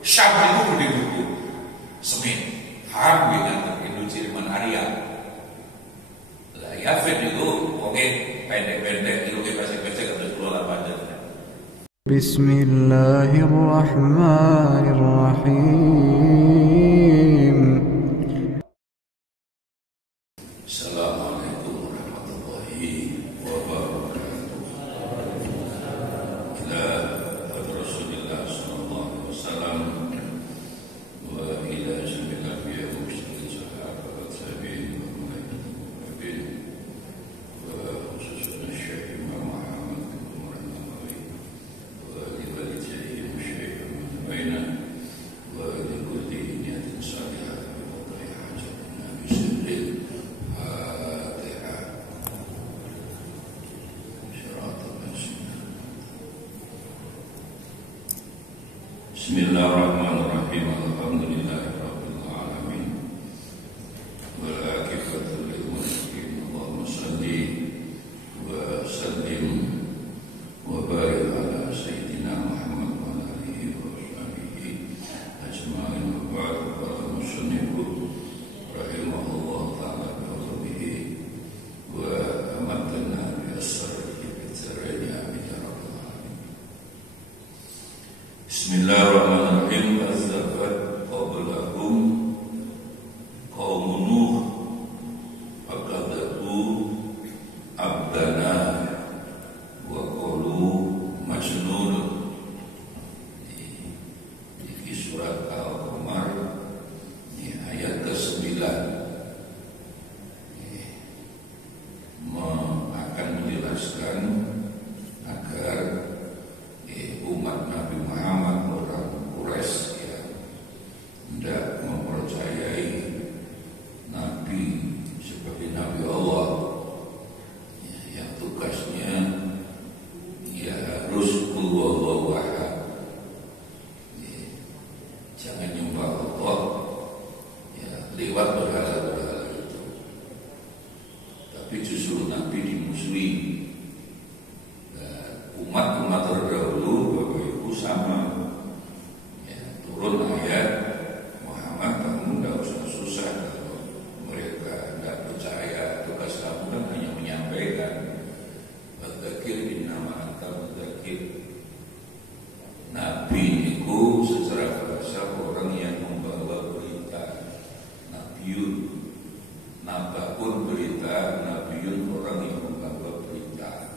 Syam itu gede buku semin ham dengan industri Area lah ya fit itu oke pendek-pendek itu bebas-bebas terus kelola badan. Bismillahirrahmanirrahim. Assalamualaikum warahmatullahi wabarakatuh. Ila Rasulullah sallallahu alaihi wasallam wa ila jami'il anbiya wa sahabat wa tabi'in wa mu'minin wa khususnya Syekh Imam Muhammad bin Umar Nawawi wa liwalidayhi Syekh Baina wa likulli niyatin salihah bi fadli hajatin Nabi sallallahu Bismillahirrahmanirrahim. Alhamdulillahirabbil alamin. Wal aqibatu lil muttaqin. Allahumma shalli wa sallim wa barik ala sayyidina Muhammad wa ala alihi wa sahbihi ajma'in. Wa ba'du. Qala musannif rahimahullah ta'ala bi fadlihi wa amatna bi asrihi bi tsarani amin ya rabbal alamin. Bismillahirrahmanirrahim. Azzabat qablahum qaum Nuh faqadhu abdana wa qalu majnun. Di surat Al-Qamar di ayat ke-9 akan menjelaskan agar umat Nabi Muhammad orang Quraisy yang tidak mempercayai Nabi sebagai Nabi Allah, yang tugasnya ya harus qul huwallahu ahad, jangan nyembah Allah ya lewat berhala-berhala itu, tapi justru Nabi dimusuhi. Umat-umat terdahulu Bapak Ibu sama ya, turun ayat Muhammad, kamu tidak usah susah kalau mereka tidak percaya, tugas kamu kan hanya menyampaikan Wadzakir innama anta wadzakir. Nabi itu secara bahasa orang yang membawa berita, Nabiun nabakun berita, Nabiun orang yang membawa berita.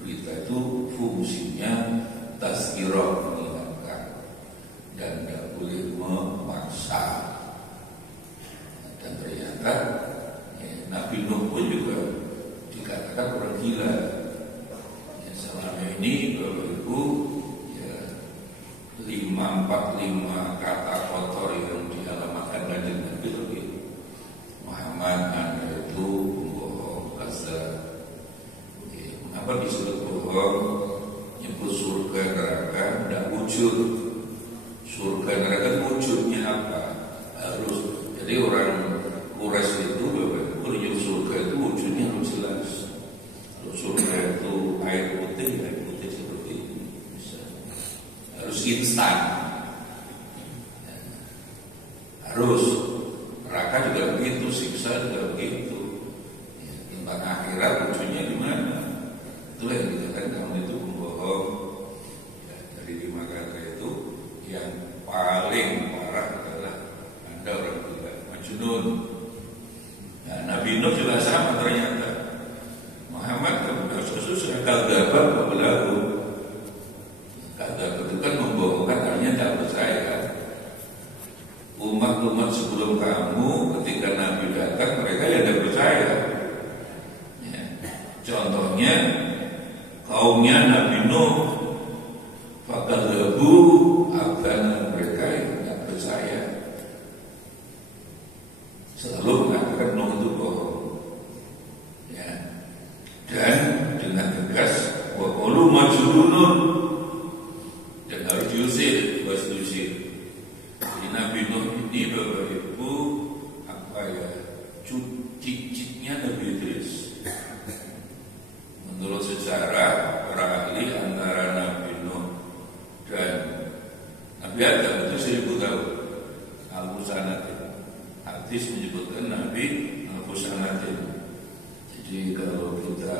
Berita itu fungsinya tazkirah, mengingatkan, dan tidak boleh memaksa. Dan ternyata Nabi Nuh pun juga dikatakan orang gila. Selama ini Bapak Ibu ya, 545 kata kotor yang dialamatkan dari Nabi lebih Muhammad, Anda itu pembohong, kazzab. Apa disebut bohong? Nyebut surga neraka tidak wujud. Surga neraka wujudnya apa? Harus. Jadi orang Quraisy itu menyebut surga itu wujudnya harus jelas. Kalau surga itu air putih seperti ini bisa. Harus instan. Harus. Neraka juga begitu, siksa juga begitu. Tentang akhirat wujudnya di mana? Itulah yang dikatakan kamu itu pembohong. Ya, dari 5 kata itu yang paling parah adalah Anda orang gila, majnun. Nah, Nabi Nuh juga sama ternyata. Muhammad kamu tidak susah, kadzdzaba qablahu. Kadzdzaba itu kan membohongkan, artinya tidak percaya. Umat-umat sebelum kamu ketika Nabi datang mereka ya tidak percaya. Ya. Contohnya kaumnya Nabi Nuh, faqadhu abdana, mereka yang tidak percaya selalu mengatakan Nuh itu bohong. Ya. Dan dengan tegas wa qalu majnunun, dan harus diusir, harus diusir. Jadi Nabi Nuh ini Bapak Ibu apa ya, cicitnya Nabi Idris. Menurut sejarah para ahli, antara Nabi Nuh dan Nabi Adam itu 1000 tahun. Alfu sanatin. Hadis menyebutkan Nabi alfu sanatin. Jadi kalau kita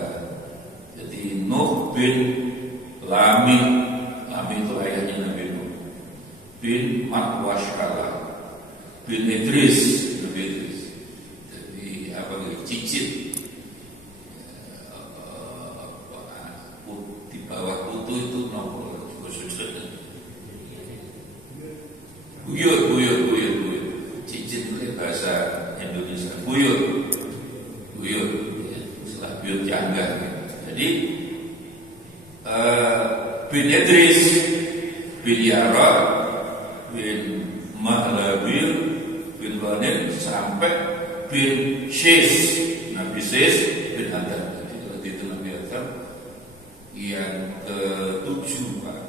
jadi Nuh bin Lamid, Lamid itu ayahnya Nabi Nuh, bin Matwashkala, bin Idris, Nabi Idris. Jadi apa gitu? Cicit di bawah kutu itu nopo buyut. Cicit itu bahasa Indonesia. Buyut. Setelah buyut jangga. Jadi bin Idris, bin Yara, bin Mahlabil, bin Ghanim sampai bin Shis, Nabi Shis bin Adam. Jadi waktu itu Nabi Adam yang ke-7 Pak.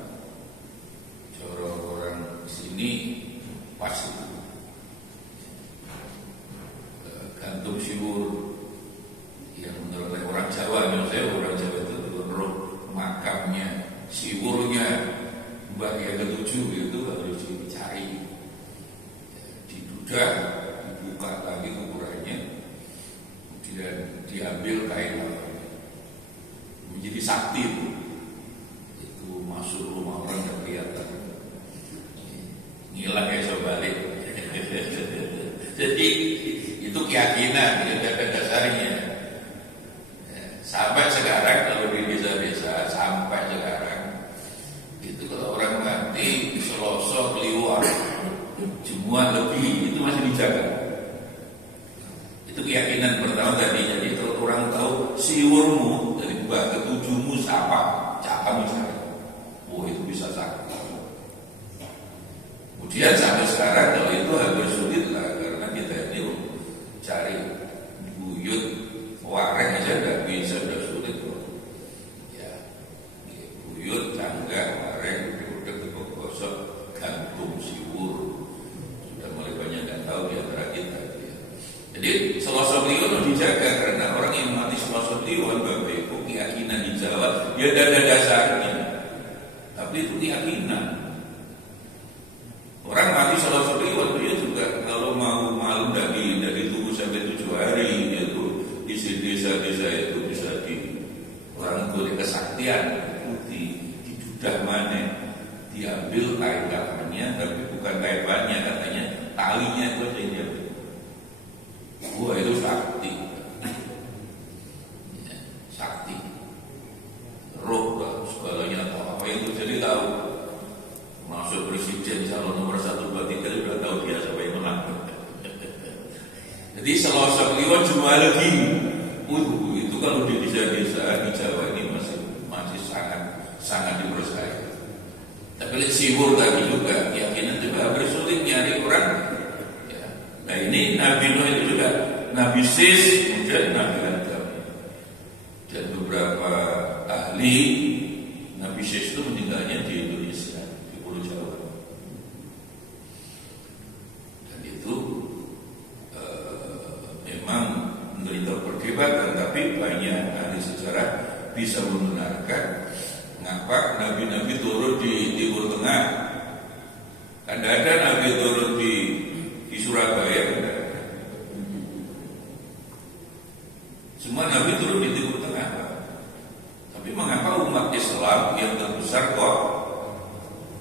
Cara orang sini pas itu gantung siwur yang menurut orang Jawa, saya orang Jawa itu menurut makamnya, siwurnya mbak yang ke-7 itu harus dicari, diduga, dibuka lagi kuburannya, kemudian diambil kain menjadi sakti itu masuk rumah orang yang kelihatan ngilang balik. Jadi itu keyakinan, tidak ada dasarnya. Sampai sekarang kalau di desa-desa, sampai sekarang itu kalau orang mati Selasa Kliwon Jumat lebih itu masih dijaga. Itu keyakinan pertama tadi. Jadi kalau orang tahu siwurmu dari mbah ke-7mu siapa, cakap misalnya, oh itu bisa sakit. Kemudian sampai sekarang kalau itu hampir sulit lah, karena kita ini cari buyut wareng aja nggak bisa, udah sulit loh. Ya, buyut, tangga, wareng, udah gosok, gantung, siwur, sudah mulai banyak yang tahu di antara kita. Ya. Jadi Selasa Kliwon dijaga karena orang yang mati Selasa Kliwon, Bapak Ibu, keyakinan di Jawa, ya ada dasarnya. Tapi itu keyakinan. Orang mati Selasa Kliwon dia juga kalau mau malu dari tunggu sampai 7 hari itu di desa-desa itu bisa di orang boleh kesaktian itu didudah mana diambil kain kafannya, tapi bukan kain kafannya, katanya talinya itu aja yang diambil. Wah itu sakti, ya, sakti, roh segalanya tahu apa itu, jadi tahu. Masuk presiden calon nomor 1, 2, 3 sudah tahu dia siapa yang menang. Jadi Selasa Kliwon cuma lagi. Itu kalau di desa-desa di Jawa ini masih sangat dipercaya. Tapi siwur tadi juga keyakinan juga hampir sulit nyari orang. Ya. Nah ini Nabi Nuh itu juga Nabi Sis, kemudian Nabi Adam. Dan beberapa ahli Nabi Sis itu meninggalnya di Indonesia. Jawa. Dan itu memang menderita perdebatan, tapi banyak ahli sejarah bisa membenarkan mengapa nabi-nabi turun di Timur Tengah. Kan ada nabi turun di Surabaya, kan? Semua nabi turun di Timur Tengah. Tapi mengapa umat Islam yang terbesar kok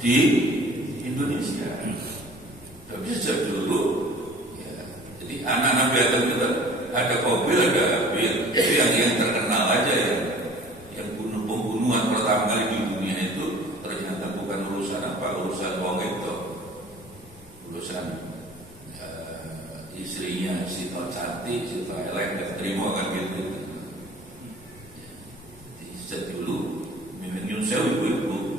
di Indonesia? Tapi sejak dulu ya, jadi anak Nabi Adam itu ada Qabil, ada Habil. Jadi yang terkenal aja yang pembunuhan pertama kali di dunia itu ternyata bukan urusan urusan wong itu, urusan istrinya si cantik, si elek, gak terima kan gitu. Jadi sejak dulu memang Yunus ibu-ibu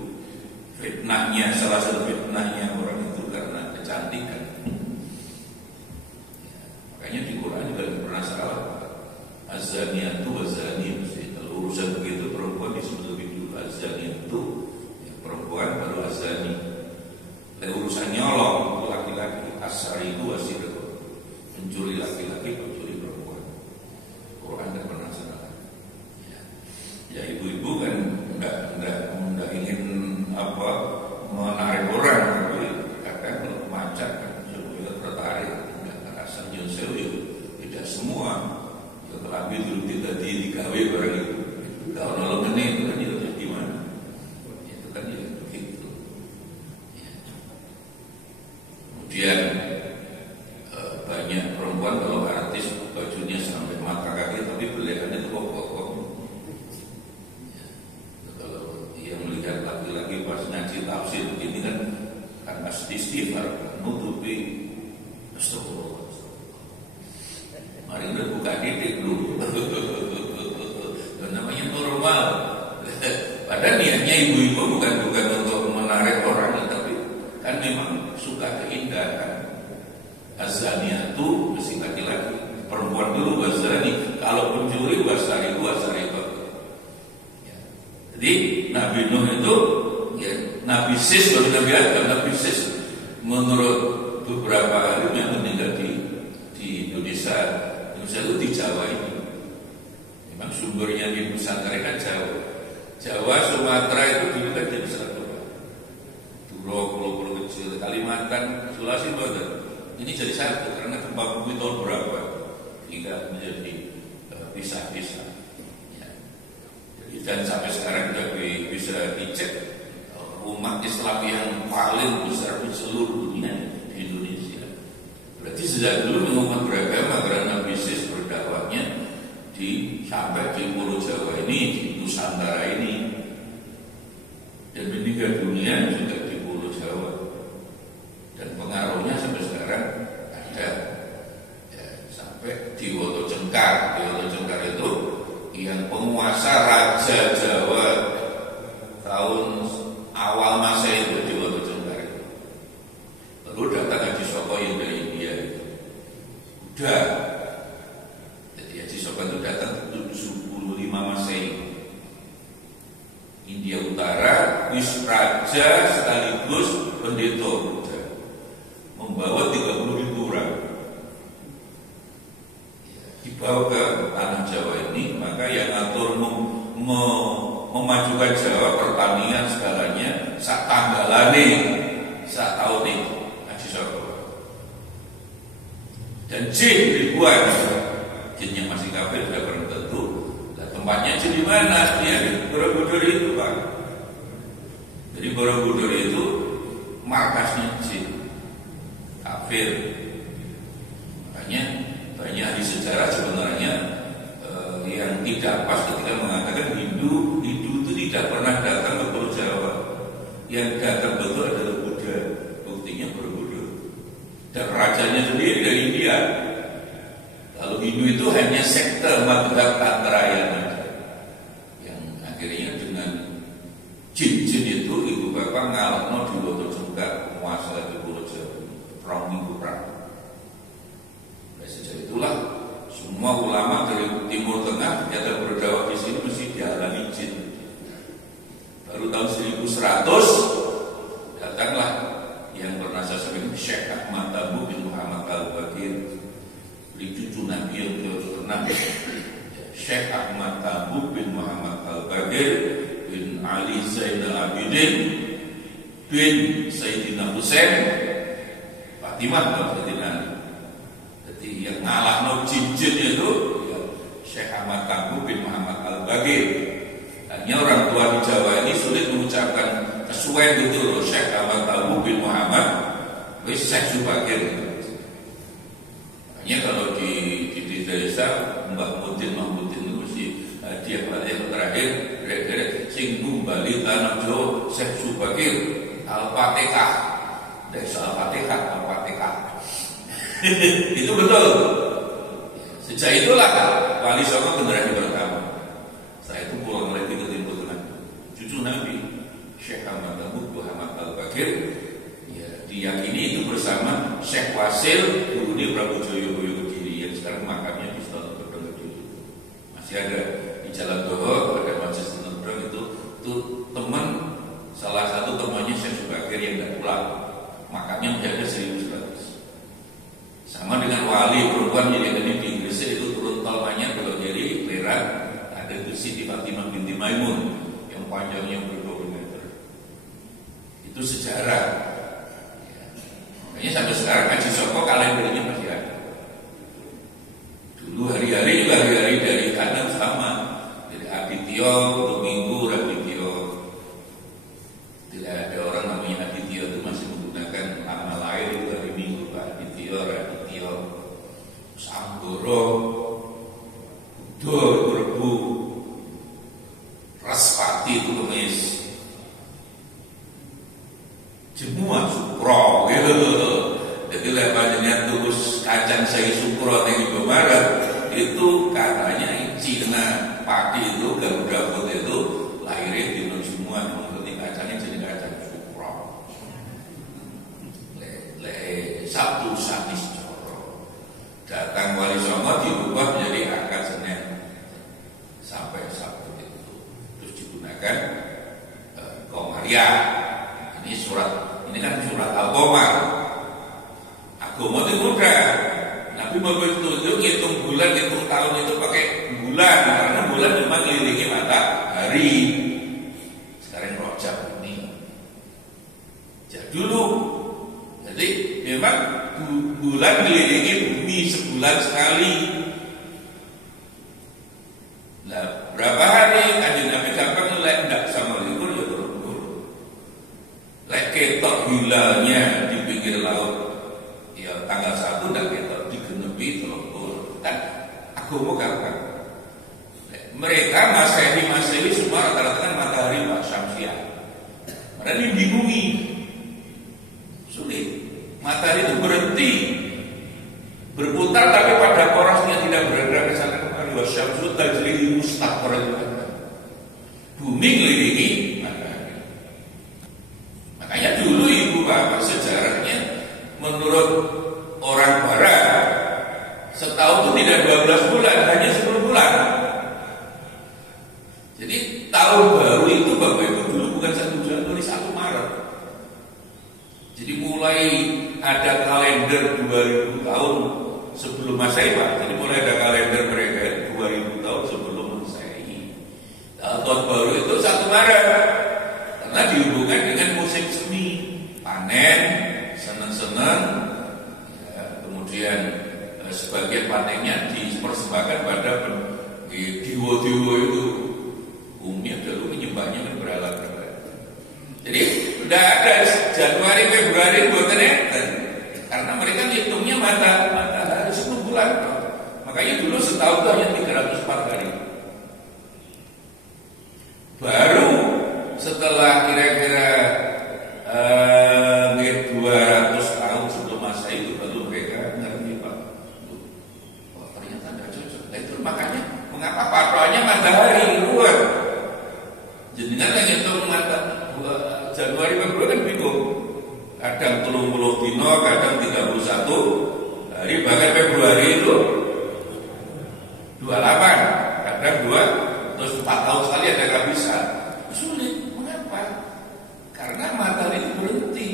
fitnahnya, salah satu fitnahnya orang itu karena kecantikan. Ya, makanya di Quran juga pernah salah. Az-zaniyatu waz-zani, kalau urusan begitu perempuan disebut lebih dulu az-zaniyatu, ya, perempuan baru az-zani. Kalau urusan nyolong laki-laki, as-sari itu wasiratu, mencuri laki-laki, mencuri perempuan. Quran tidak pernah salah. Ya ibu-ibu kan enggak ingin menarik orang, tapi Kemudian banyak perempuan kalau artis bajunya sampai mata kaki tapi belehannya itu kok. Kalau yang melihat laki-laki pas ngaji tafsir begini kan pasti istighfar, nutupi astagfirullah. Mari kita buka titik dulu. Namanya normal. Padahal niatnya ibu-ibu bukan untuk menarik orang, tapi kan memang suka keindahan. Azania itu mesti laki-laki, perempuan dulu wazani, kalau pencuri wasari. Ya. Jadi Nabi Nuh itu ya, Nabi Sis, kalau Nabi Adam, Nabi Sis menurut beberapa alim yang meninggal di Indonesia itu di Jawa ini. Memang sumbernya di Nusantara kan Jawa, Sumatera itu dulu kan jadi satu. Duro, pulau-pulau kecil, Kalimantan, Sulawesi Barat. Ini jadi satu karena gempa bumi tahun berapa hingga menjadi pisah-pisah. Ya. Jadi dan sampai sekarang sudah bisa dicek umat Islam yang paling besar di seluruh dunia di Indonesia. Berarti sejak dulu umat beragama karena bisnis berdakwahnya sampai di Pulau Jawa ini, di Nusantara ini, dan meninggal dunia juga di Pulau Jawa. Dan pengaruhnya sampai sekarang ada ya, sampai di Woto Cengkar. Di Woto Cengkar itu yang penguasa Raja Jawa tahun awal Masehi itu di Woto Cengkar itu. Lalu datang Haji Soko yang dari India itu. Udah. Jadi Haji Soko itu datang 75 Masehi. India Utara, wis raja sekaligus pendeta. Membawa 30.000 orang dibawa ke tanah Jawa ini, maka yang ngatur memajukan Jawa pertanian segalanya sak tanggalane sak tahun itu Haji Soko dan jin ribuan, jinnya masih kafir sudah belum tentu. Nah, tempatnya jin di mana? Ya di Borobudur itu Pak. Jadi Borobudur itu markasnya jin kafir. Makanya banyak di sejarah sebenarnya yang tidak pas ketika mengatakan Hindu itu tidak pernah datang ke Pulau Jawa. Yang datang betul adalah Buddha. Buktinya Borobudur. Dan rajanya sendiri dari India. Lalu Hindu itu hanya sekte madhab Tantrayana yang akhirnya dengan jin-jin itu ibu bapak ngalahno di Woto Cengkar menguasai di Pulau Jawa. Perang minggu perang. Nah, sejak itulah semua ulama dari Timur Tengah ternyata berdakwah di sini mesti dihalangi jin. Baru tahun 1100 datanglah yang bernama Syekh Ahmad Tabu bin Muhammad Al-Baqir, cucu Nabi yang terkenal. Syekh Ahmad Tabu bin Muhammad Al-Baqir bin Ali Zainal Abidin bin Sayyidina Husain Fatimah Sayyidina Ali. Jadi yang ngalah no jin itu ya, Syekh Ahmad Tabu bin Muhammad Al-Baqir. Hanya orang tua di Jawa ini sulit mengucapkan kesuwen gitu loh, Syekh Ahmad Tabu bin Muhammad wis Syekh Subakir. Hanya kalau di desa Mbak Mudin Mahmudin itu mesti dia balik terakhir kira-kira sing kembali tanah Jawa Syekh Subakir Al-Fatihah. Desa Al-Fatihah, Al-Fatihah. Itu betul. Sejak itulah Wali Songo generasi pertama. Saya itu pulang lagi ke Timur Tengah. Cucu Nabi Syekh Ahmad Tabu Muhammad Al-Baqir ya, diyakini itu bersama Syekh Wasil Guruni Prabu Joyoboyo Kediri yang sekarang makamnya di Stone Kediri. Masih ada di Jalan Doho, ada Masjid Nondrong itu teman salah satu temannya Syekh Subakir yang tidak pulang. Makamnya menjaga 1100. Sama dengan wali perempuan yang ada di Inggris itu turun tolmanya kalau jadi Perak ada itu Siti Fatimah binti Maimun yang panjangnya ber-20 meter. Itu sejarah. Ya. Makanya sampai sekarang Haji Soko kalendernya masih ada. Dulu hari-hari juga hari-hari dari kanan sama. Dari Adityo untuk Minggu Adityo. Tidak ada orang namanya Adityo itu masih menggunakan nama lain itu hari Minggu. Jadi levelnya terus kacang saya syukur di Maret itu katanya Cina padi itu Garuda Food itu lahirnya di semua mengikuti kacangnya jadi kacang syukur. Sabtu Sanis Coro datang Wali Songo diubah menjadi akad Senin sampai Sabtu itu terus digunakan Komaria. Ini kan surat Al-Qamar. Agama itu mudah. Nabi Muhammad itu ngitung bulan, ngitung tahun itu pakai bulan karena bulan memang ngelilingi matahari. Sekarang Rajab ini. Dulu jadi memang bulan ngelilingi bumi sebulan sekali. Nah, berapa hari Kanjeng Nabi gampang lek ndak sama libur ya turun. Lek ketok hilalnya di pinggir laut, ya tanggal 1 ndak ketok digenepi turun. Kan agama gampang. Mereka Masehi semua rata-rata kan matahari Pak Syamsiah. Mereka dibingungi. Sulit. Matahari itu berhenti berputar tapi pada porosnya tidak bergerak ke sana kemari. Wasyamsu tajri mustaqarran. Bumi ngelilingi matahari. Makanya dulu ibu bapak sejarahnya menurut orang barat setahun itu tidak 12 bulan, hanya 10 bulan. Jadi tahun baru itu bapak ibu dulu bukan 1 Januari, 1 Maret. Jadi mulai ada kalender 2000 tahun sebelum Masehi Pak. Jadi mulai ada kalender mereka 2000 tahun sebelum Masehi. Tahun baru itu 1 Maret. Karena dihubungkan dengan musim semi, panen, seneng-seneng, ya, kemudian sebagian panennya dipersembahkan pada diwo-diwo itu. Umumnya dulu menyembahnya kan berhala-berhala. Jadi udah ada Januari, Februari buatan enten. Karena mereka ngitungnya matahari 10 bulan. Makanya dulu setahun itu hanya 304 hari. Baru setelah kira-kira 200 tahun sebelum Masehi itu baru mereka ngerti Pak. Oh, ternyata tidak cocok. Nah, itu makanya mengapa patokannya matahari luar. Jadi nanti ngitung Januari Februari kan bingung. Kadang 30 dino, kadang 31 hari, bahkan Februari itu 28, kadang 2, terus 4 tahun sekali ada kehabisan. Sulit, mengapa? Karena matahari itu berhenti.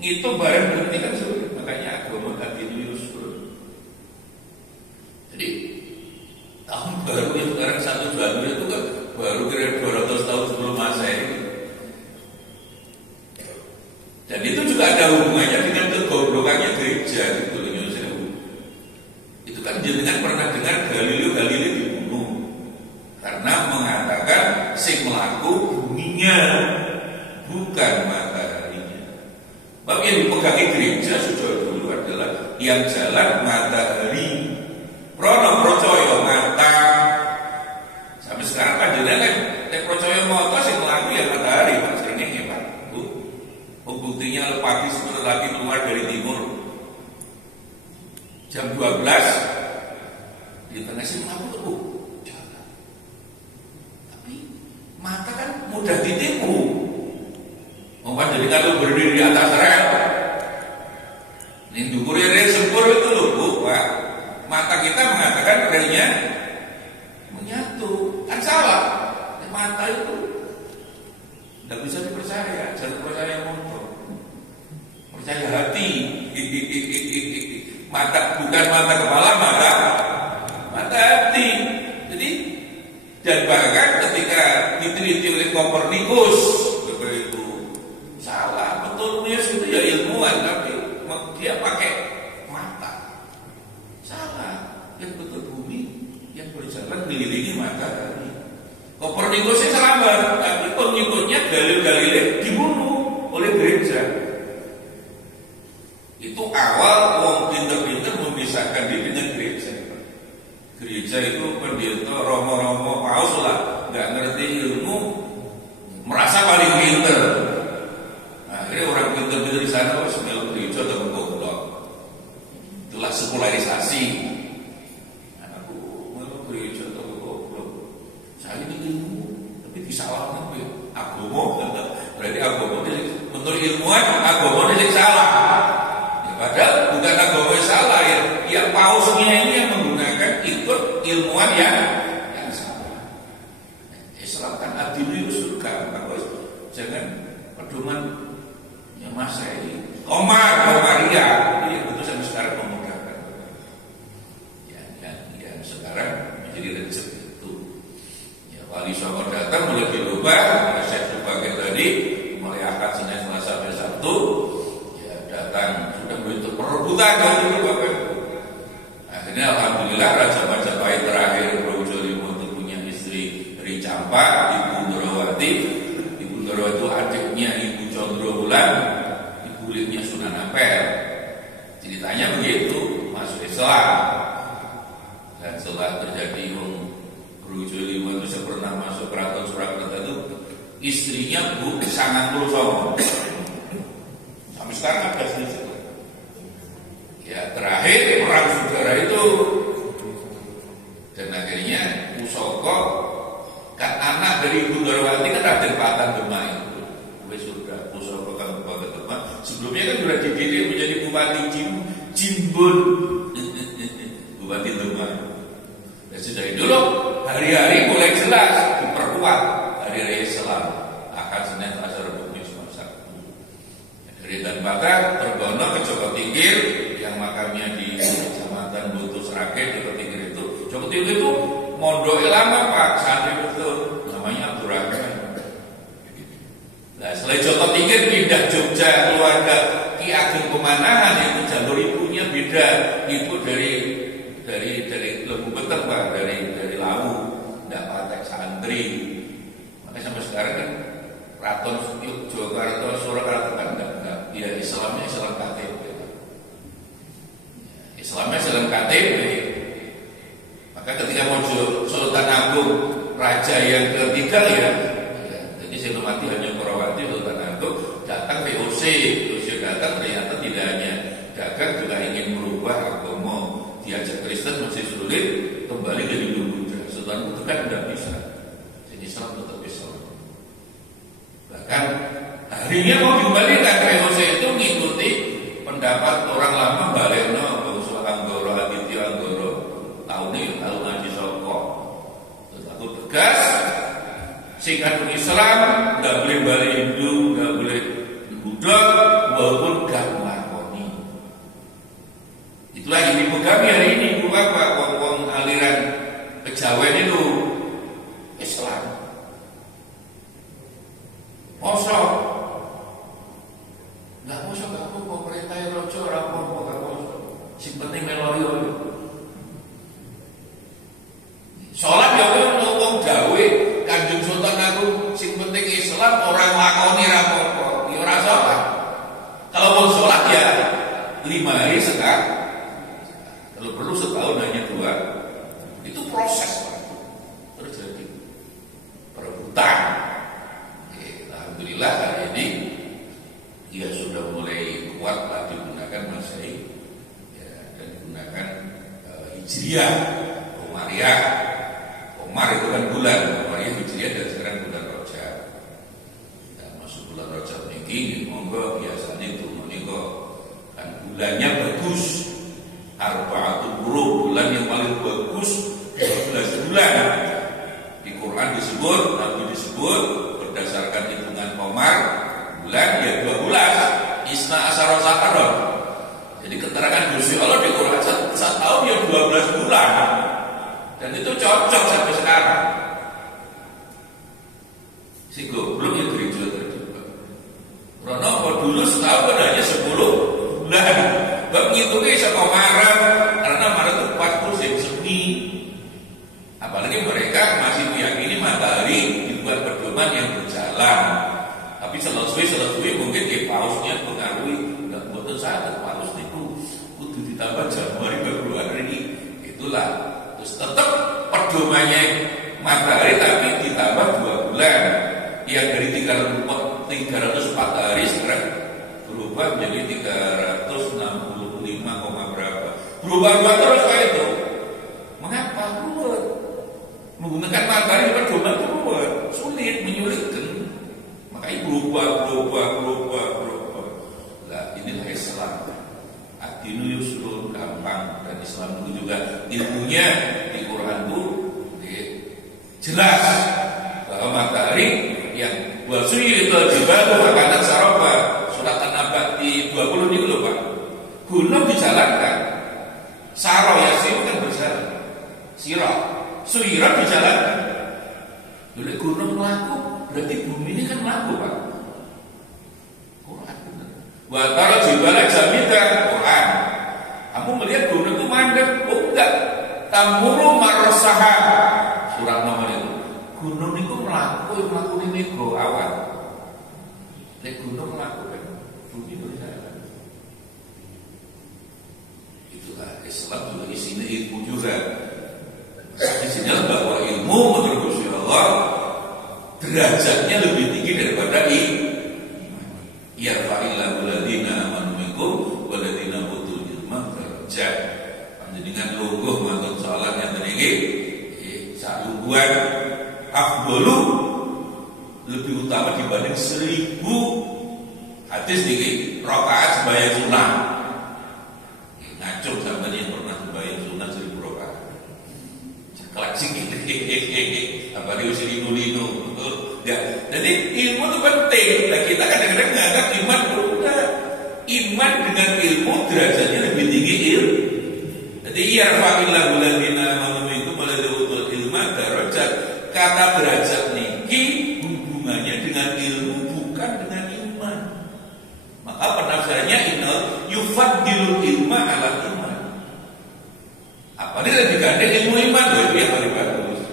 Ngitung barang berhenti kan sulit. Makanya agama Hadinius sulit. Jadi tahun baru yang sekarang 1 Januari itu kan baru kira 200 tahun sebelum Masehi. Dan itu juga ada hubungannya dengan kegoblokannya gereja gitu. Itu kan jenengan pernah dengar Galileo dibunuh karena mengatakan sing melaku buminya bukan mataharinya. Sebab yang dipegangi gereja sudah dulu adalah yang jalan matahari. Prono percaya mata. Sampai sekarang kan jenengan nek percaya mata sing melaku ya matahari, Pak. Sering hebat. Buktinya pagi sebentar lagi keluar dari timur jam 12 di tengah sini melaku jalan. Tapi mata kan mudah ditipu. Jadi kalau berdiri di atas rel, ini dukurnya rel sempur itu loh Bu, Pak. Mata kita mengatakan relnya menyatu, kan salah. Mata itu tidak bisa dipercaya, jangan percaya motor. Percaya hati. Mata bukan mata kepala, mata hati. Jadi dan bahkan ketika diteliti oleh Kopernikus itu salah, betul Yesus itu ya ilmuwan tapi dia pakai mata. Salah, yang betul bumi yang berjalan mengelilingi matahari. Kopernikusnya selamat, tapi pengikutnya Galileo dibunuh oleh gereja. Itu awal wong pinter-pinter memisahkan diri dengan gereja. Gereja itu pendeta romo-romo paus lah, nggak ngerti ilmu, merasa paling pinter. Akhirnya orang orang pinter-pinter di sana wis melu gereja atau goblok. Itulah sekularisasi. Anakku melu gereja atau goblok. Saya ini ilmu, tapi disalahkan kowe. Agama, berarti agama menurut ilmuwan agama ini salah. Ya, padahal bukan agama yang salah ya. Ya pausnya ini yang menggunakan ikut ilmuwan yang salah. Islam kan adil itu surga, bagus. Jangan pedoman yang Masehi. Komaria, ya itu sampai sekarang memudahkan. Yang sekarang menjadi rezeki itu. Ya wali songo datang mulai dirubah. Saya sebagai tadi mulai Ahad, Senin, Selasa, sampai Sabtu. Ya datang sudah bentuk perebutan dari itu Bapak. Akhirnya alhamdulillah Raja Majapahit terakhir Brojolimo itu punya istri Ricampak, Ibu Ndorowati. Ibu Ndorowati itu adiknya Ibu Condrowulan, ibunya Sunan Ampel. Ceritanya begitu, masuk Islam. Dan setelah terjadi Brojolimo itu saya pernah masuk keraton Surakarta itu istrinya Bu Sangang Songo. Sampai sekarang ada di situ. Ya terakhir perang saudara itu, dan akhirnya Pusoko kan anak dari Ibu Ndorowati kan Raden Patan Demak itu. Wis sudah Pusoko Kabupaten Demak. Sebelumnya kan sudah dipilih menjadi Bupati Jimbun. Bupati Demak. Dan sudah itu loh hari-hari mulai jelas diperkuat hari-hari Islam. Ahad, Senin, Selasa, Rabu, Kamis, Sabtu. Dari Dan Bakar Tergono ke Joko Tingkir yang makamnya di Kecamatan Butuh Sragen, Joko Tingkir itu. Joko Tingkir itu mondok lama Pak, santri betul, namanya Abdurrahman. Nah setelah Joko Tingkir pindah Jogja, keluarga Ki Ageng Pemanahan itu jalur ibunya beda. Ibu dari Lembu Beteng Pak, dari Lawu, tidak patek santri. Makanya sampai sekarang kan Raton Yogyakarta, Surakarta kan enggak. Ya Islamnya Islam KTP. Islamnya Islam KTP. Maka ketika muncul Sultan Agung Raja yang ketiga ya jadi Senopati hanya Korawati, Sultan Agung datang VOC datang ternyata tidak hanya dagang juga ingin merubah agama, diajak Kristen masih sulit, kembali ke Hindu Buddha. Sultan itu kan tidak bisa. Jadi Islam tetap Islam. Bahkan harinya mau dikembalikan ke VOC itu mengikuti pendapat orang lama Baleno, Bangsa Anggoro, Aditya Anggoro. Tahun ini tahun Haji Soko. Terus aku tegas, singkat Islam, nggak boleh balik Hindu, nggak boleh Buddha, walaupun gak melakoni. Itulah yang dipegang hari ini, bukan Pak, wong aliran kejawen itu Islam. Mosok, nggak mosok aku mau perintah rojo orang mau nggak mosok. Si penting melorio. Sholat ya ngomong gawe Kanjeng Sultan Agung sing penting Islam orang lakoni rapopo ya ora sholat. Kalau mau sholat ya 5 hari sekali. Kalau perlu setahun hanya 2. Itu proses Pak. Terjadi perebutan. Alhamdulillah hari ini dia sudah mulai kuat lah digunakan Masehi ya, dan digunakan Hijriah, Komariah. Komar itu kan bulan, Komariah Hijriah dan sekarang bulan Rajab. Kita masuk bulan Rajab ini, monggo biasanya itu menikah kan bulannya bagus. Arba'atul Huruf, bulan yang paling bagus 12 bulan. Di Quran disebut, Nabi disebut berdasarkan hitungan Komar bulan ya 12 Isna Asyara Sakaron. Jadi keterangan Gusti Allah di Quran setahun ya 12 bulan. Dan itu cocok sampai sekarang. Si goblok ya gereja terjebak. Karena dulu setahun kan hanya 10 bulan. Begitu bisa Komaran karena Maret itu 4 musim semi. Apalagi mereka masih meyakini matahari dibuat pedoman yang berjalan. Tapi selesai mungkin di pausnya pengaruhi nggak betul saja paus itu kudu ditambah Januari Februari itulah terus tetap pedomannya matahari tapi ditambah 2 bulan yang dari 304 hari sekarang berubah menjadi 365, berapa. Berubah-ubah terus kayak itu. Mengapa? Ruwet. Menggunakan matahari berubah ruwet, sulit, menyulitkan. Makanya berubah. Nah, inilah Islam. Ad-dinu yusrun, gampang. Dan Islam itu juga ilmunya di Quran itu jelas bahwa matahari yang wasuyil jibalu makanan saroba, surat An-Naba di 20 ini loh Pak. Gunung dijalankan, saro yasiru kan berjalan, sirah, suirah dijalankan. Jadi gunung melaku, berarti bumi ini kan melaku Pak. Quran benar. Wa tara jibala jamida, Quran. Kamu melihat gunung itu mandek, oh enggak. Tamuru marsaha, surat nomor itu. Gunung itu melaku ini nego awan. Nek gunung melaku kan bumi berjalan. Itulah Islam juga isinya ilmu juga. Di sini bahwa ilmu menurut Gusti Allah derajatnya lebih tinggi daripada iman. Ya fa'illahu ladina amanu minkum waladina utul ilma derajat. Panjenengan lungguh mantun salat yang tinggi sak lungguhan afdalu lebih utama dibanding 1000 hadis tinggi rakaat sembahyang sunnah. Ngacung sampeyan yang pernah sembahyang sunnah 1000 rakaat. Klasik ini. Apa dia usia linu. Ya, jadi ilmu itu penting. Nah, kita kadang-kadang menganggap iman enggak. Iman dengan ilmu derajatnya lebih tinggi ilmu. Jadi ya fa'illahu ladina amanu minkum waladina utul ilma darajat. Kata derajat niki hubungannya dengan ilmu bukan dengan iman. Maka penafsirannya innal yufaddilul ilma ala iman. Apa ini lebih gandeng ilmu iman itu yang paling bagus.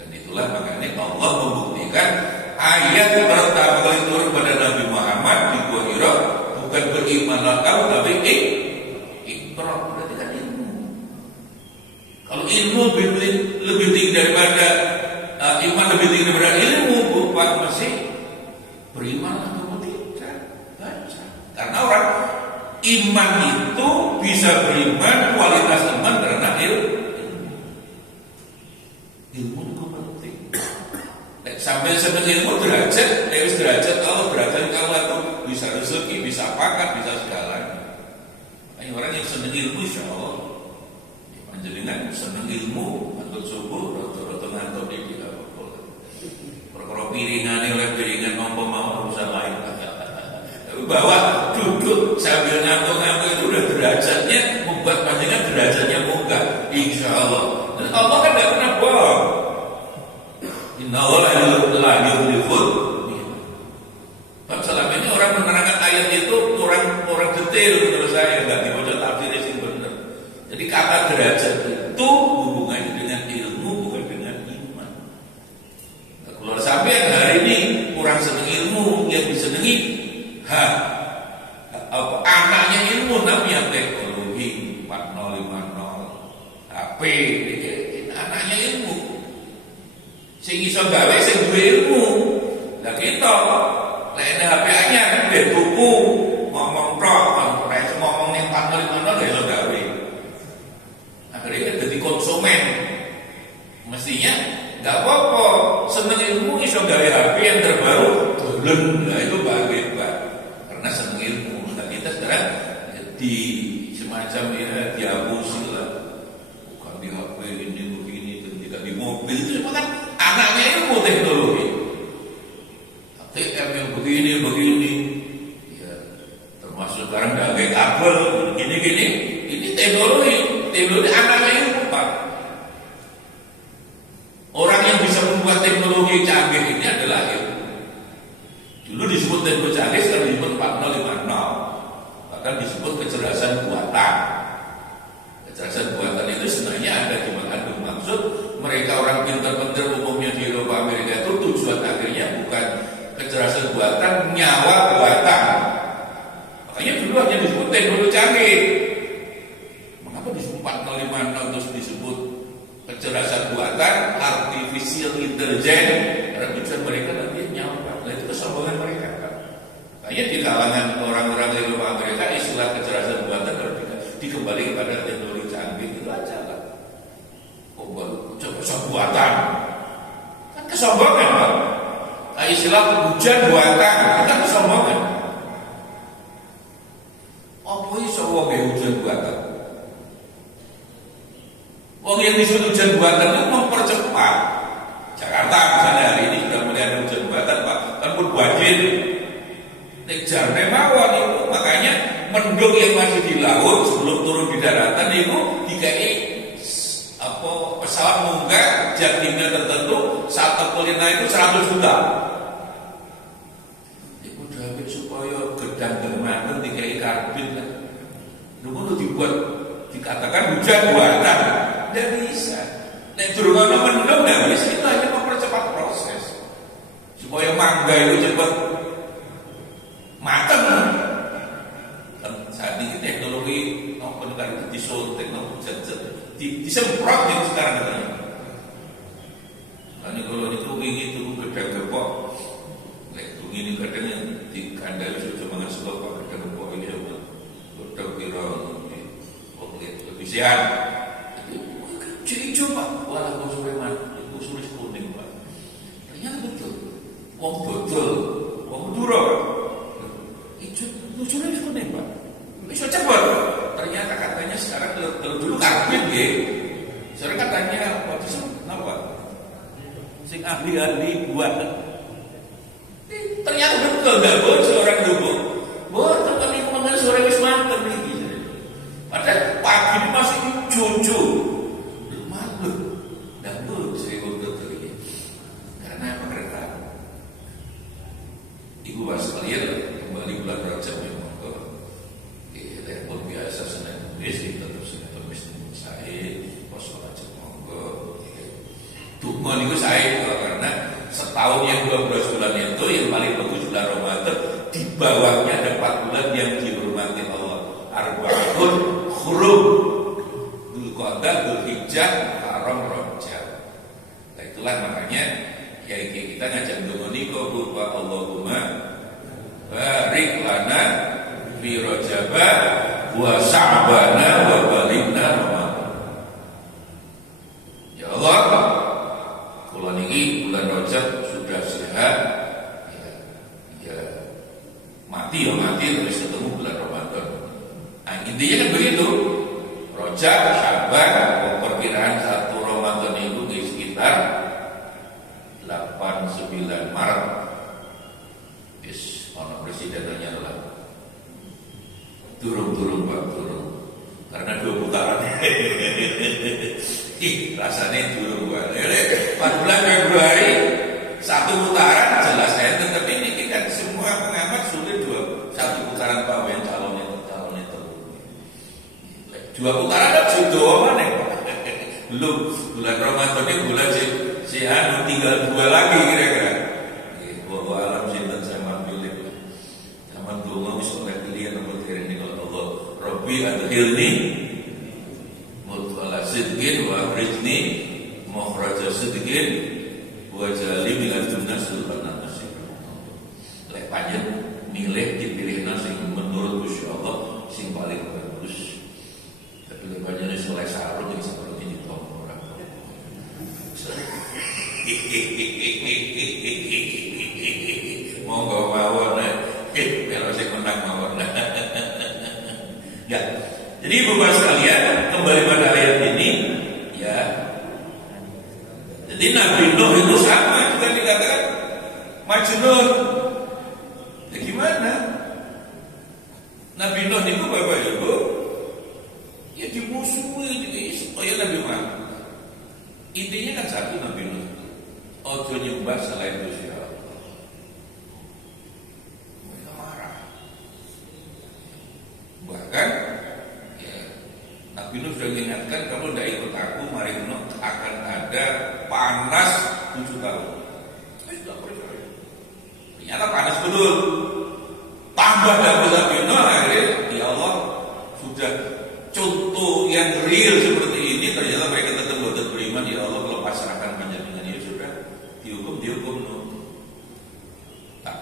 Dan itulah makanya Allah membuktikan ayat pertama kali turun pada Nabi Muhammad di Gua Hira bukan berimanlah kau tapi ikra, berarti kan ilmu. Kalau ilmu lebih tinggi daripada iman lebih tinggi daripada ilmu, bukan masih beriman atau tidak baca. Karena orang iman itu bisa beriman, kualitas iman karena ilmu itu penting. Sampai ilmu derajat, derajat Allah, derajat Allah itu bisa rezeki, bisa pangkat, bisa segalanya. Ini orang yang senang ilmu insya Allah. Panjenengan senang ilmu, ngantuk subuh, rata-rata ngantuk di perkara piringan oleh piringan mau urusan lain. Tapi bahwa duduk sambil ngantuk-ngantuk itu udah derajatnya membuat panjenengan derajatnya munggah, insya Allah. Dan Allah kan tidak pernah bohong. Inna Allah la yukhliful. Selama ini orang menerangkan ayat itu orang detail menurut saya, nggak dibaca tafsirnya sih benar. Jadi kata derajat itu hubungannya dengan ilmu bukan dengan iman. Nah, kalau sampai hari ini kurang seneng ilmu, yang disenangi anaknya ilmu namanya teknologi 4050 HP, anaknya ilmu. Sing iso gawe sing duwe ilmu. Lah kita lek HP anyar ben tuku ngomong tok, ngomong ning 4050 gak iso gawe. Akhirnya jadi konsumen. Mestinya nggak apa-apa, seneng ilmu iso gawe HP yang terbaru dolen. Nah itu bagus Pak, karena seneng ilmu. Nah kita sekarang di semacam ya diabusi lah, bukan di HP ini begini, ketika di mobil itu cuma kan anaknya ilmu teknologi. ATM yang begini, ya termasuk sekarang gawe kabel gini, ini teknologi anaknya ilmu Pak. Orang yang bisa membuat teknologi canggih ini adalah ilmu. Dulu disebut teknologi canggih, sekarang disebut 4050. Bahkan disebut kecerdasan buatan. Kecerdasan buatan itu sebenarnya ada cuma ada maksud mereka orang pintar-pintar umumnya di Eropa Amerika itu tujuan akhirnya bukan kecerdasan buatan, nyawa buatan. Makanya dulu hanya disebut teknologi canggih. Mengapa disebut 4050 terus disebut kecerdasan buatan, artificial intelligence? Karena tujuan mereka nanti nyawa. Nah itu kesombongan mereka. Makanya di kalangan kalangan orang-orang di luar Amerika istilah kecerdasan buatan harus dikembali kepada teknologi canggih itu aja lah. Oh, coba buatan kan kesombongan Pak. Nah, istilah hujan buatan itu kan kesombongan. Apa iso wong hujan buatan? Wong yang disebut hujan buatan itu mempercepat. Jakarta misalnya hari ini sudah mulai ada hujan buatan Pak, kan pun banjir. Jar mawon itu makanya mendung yang masih di laut sebelum turun di daratan itu dikai pesawat munggah jangkauan tertentu saat terkulina itu 100 juta. Ibu David supaya gedang gemanten dikai karbit kan. Dulu dibuat dikatakan hujan buatan, tidak bisa. Nek durung ana mendung nggak bisa, itu hanya mempercepat proses supaya mangga itu cepat matang. Saat ini teknologi penukar itu disuntik, disemprot itu sekarang katanya. Karena kalau itu ingin itu gedang gepok, ini kadangnya di kandang sudah mangan suka pak gedang gepok ini apa? Gedang pirang, lebih sehat. Jadi coba, walau musuhnya mana, musuhnya kuning pak. Ternyata betul, wong dodol, wong Madura. Lucunya itu kuning Pak. Bisa cepat. Ternyata katanya sekarang kalau dulu karbit ya. Sekarang katanya waktu itu apa? Sing ahli-ahli buat. Ternyata betul nggak bocor orang dulu. Bocor kan itu mengenai sore wis mantep nih. Padahal pagi ini masih cucu. Malu. Dan dulu saya untuk ini. Karena apa mereka? Ibu bahas kalian kembali bulan Rajab yang monggo. Telepon biasa Senin Kamis kita terus Senin Kamis saya poso Rajab monggo. Dukma niku saya karena setahun yang 12 bulan itu yang paling bagus bulan Ramadan, di bawahnya ada 4 bulan yang dihormati Allah. Arba'un hurum. Dzulqa'dah, Dzulhijjah, Muharram, Rajab. Nah itulah makanya kiai kita ngajak donga nika berupa Allahumma barik lana fi Rajab wa Sya'bana wa balighna Ramadan. Ya Allah, kula niki bulan Rajab sudah sehat, ya mati terus ketemu bulan Ramadan. Nah, intinya kan begitu. Rajab, Sya'ban, perkiraan 1 Ramadan itu di sekitar 8-9 Maret. Bis ono presidennya lah. Turun Pak, turun. Karena 2 putaran. Rasanya turun Pak. 4 bulan Februari 1 putaran jelas saya, tetapi ini kan semua pengamat sulit 1 putaran Pak yang calon itu. 2 putaran kan jodoh mana? Belum bulan Ramadan ini bulan si anu tinggal 2 lagi kira-kira. Bahwa alam sinten sama pilih. Zaman dulu mau soleh pilihan nomor 3 ini kalau Allah Rabbi adkhilni mudkhala sidqin wa akhrijni makhraja sidqin wa jali min ladunna sultanan nasib. Lek panjen milih dipilihna sing menurut Gusti Allah sing paling bagus. Tapi lek panjen soleh sarung yang seperti ini tombol orang. Monggo mawon kalau saya menang mawon. Ya. Jadi Bapak sekalian, kembali pada ayat ini ya. Jadi Nabi Nuh itu sama juga dikatakan majnun. Ya gimana? Nabi Nuh itu Bapak Ibu ya dimusuhi supaya Nabi Muhammad. Intinya kan satu Nabi Nuh. Ojo nyembah selain Gusti Allah. Mereka marah. Bahkan ya, Nabi Nuh sudah mengingatkan, kalau tidak ikut aku, mari Nuh akan ada panas 7 tahun. Tidak percaya. Ternyata panas betul. Tambah Nabi Nuh akhirnya ya Allah sudah contoh yang real seperti ini, ternyata mereka tetap beriman. Ya Allah, kalau pasrahkan panjenengan ini sudah dihukum Nuh. Nah,